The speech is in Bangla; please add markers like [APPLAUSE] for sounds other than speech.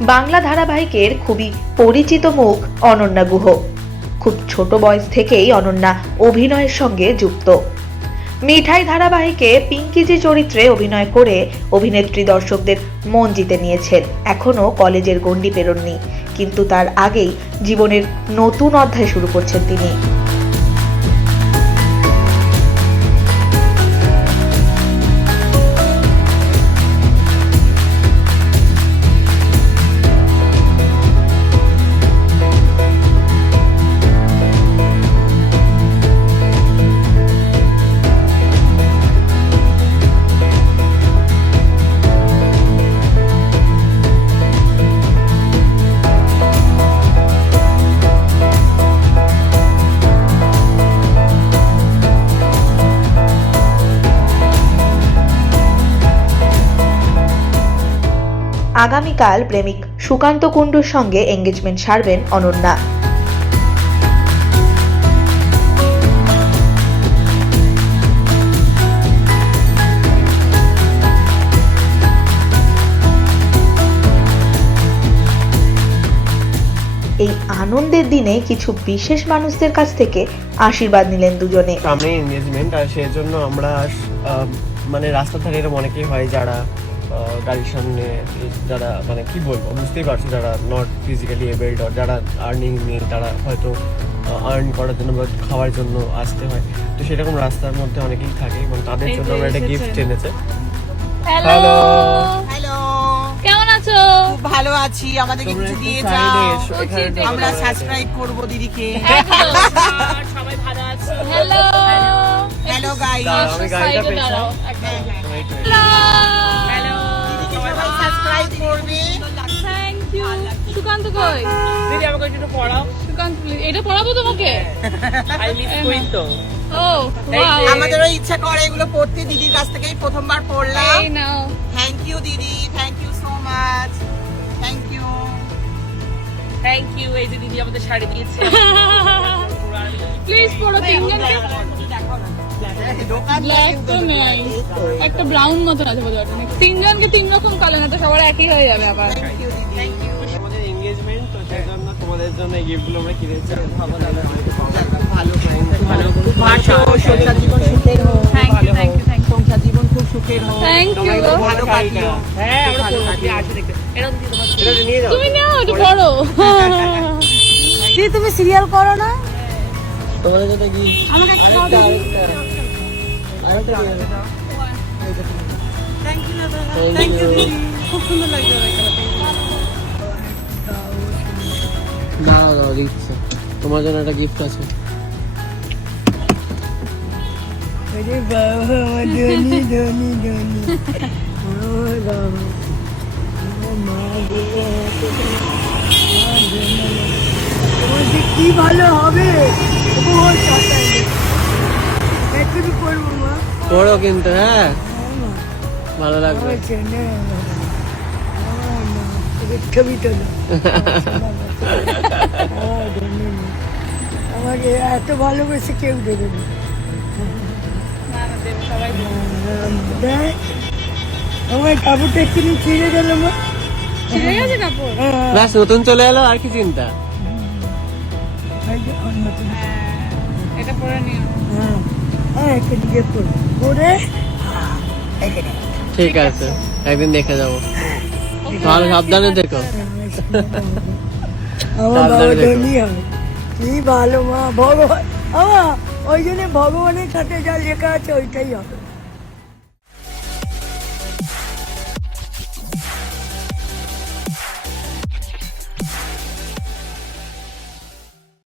বাংলা ধারাবাহিকের খুবই পরিচিত মুখ অনন্যা গুহ। খুব ছোট বয়স থেকেই অনন্যা অভিনয়ের সঙ্গে যুক্ত। মিঠাই ধারাবাহিকে পিঙ্কিজি চরিত্রে অভিনয় করে অভিনেত্রী দর্শকদের মন জিতে নিয়েছেন। এখনও কলেজের গণ্ডি পেরোননি। কিন্তু তার আগেই জীবনের নতুন অধ্যায় শুরু করছেন তিনি। আগামীকাল প্রেমিক সুকান্ত কুণ্ডুর সঙ্গে এঙ্গেজমেন্ট সারবেন অনন্যা। এই আনন্দের দিনে কিছু বিশেষ মানুষদের কাছ থেকে আশীর্বাদ নিলেন দুজনে। সামনে এনগেজমেন্ট আর সেই জন্য আমরা মানে রাস্তার ধারে এরকম অনেকেই হয় যারা গাড়ির সামনে যারা মানে কি বলব বুঝতেই পারছ যারা নট ফিজিক্যালি এবেলড আর যারা আর্নিং নেই তারা হয়তো আর্ন করার জন্য বা খাওয়ার জন্য আসতে হয়। তো সেরকম রাস্তার মধ্যে অনেকেই থাকে এবং তাদের জন্য আমরা একটা গিফট এনেছে। হ্যালো হ্যালো কেমন আছো? খুব ভালো আছি আমাদেরকে কিছু দিয়ে যাও। আমরা সাবস্ক্রাইব করব দিদিকে। [LAUGHS] সবাই ভালো আছে? Hello hello guys. হ্যালো সবাই সাবস্ক্রাইব করবে থ্যাংক ইউ সুকান্ত কই? দিদি আমাকে একটু পড়াও। সুকান্ত এটা পড়াবো তোমাকে? আই লিভ কুইন তো। ও আমাদেরও ইচ্ছা করে এগুলো পড়তে দিদির কাছ থেকেই প্রথমবার পড়লাম। এই নাও। থ্যাংক ইউ দিদি। Thank you so much thank you thank you এই যে দিদি আমাদের শাড়ি দিয়েছে। [LAUGHS] প্লিজ পড়ো তিনজনকে। ব্ল্যাক তো নেই একটা ব্রাউন মতন আছে বোধহয় তিনজনকে তিন রকম কালার না তো সবার একই হয়ে যাবে আবার থ্যাংক ইউ দিদি থ্যাংক ইউ আমাদের এনগেজমেন্ট তো সেই জন্য তোমাদের জন্য এই গিফটগুলো আমরা কিনেছি ভালো তাহলে ভালো ভালো ভালো জীবন সুখের হোক সংসার খুব সুখের হোক থ্যাংক ইউ ভালো কাটিও হ্যাঁ আমরা পড়ব আসে দেখতে এরকম দিদি নিয়ে যাও তুমি নাও একটু পড়ো দিদি তুমি সিরিয়াল করো না তোমাদের খুব সুন্দর লাগছে দাঁড়াও দাঁড়াও দিচ্ছে। তোমার জন্য একটা গিফট আছে। আরে বাবা আমার ধনী ধনী ধনী। ও বাবা। মা গো তোমার যে কি ভালো হবে? পড়ো কিন্তু হ্যাঁ? ভালো লাগবে। ছবি তোলো। আমাকে এত ভালোবেসে কেউ দেবে না। দেখ আমার কাপড়টা একটু ছিঁড়ে গেল মা। হ্যাঁ, ব্যাস নতুন চলে এলো আর কি চিন্তা? এই যে অন্য তুমি। এটা পরে নিও। হ্যাঁ। হ্যাঁ এখানে ঠিক আছে একদিন দেখে যাব। ভালো সাবধানে দেখো। আমার বাবা ধনী হবে কি ভালো মা ভগবান। ওই জন্য ভগবানের সাথে যা লেখা আছে ওইটাই হবে।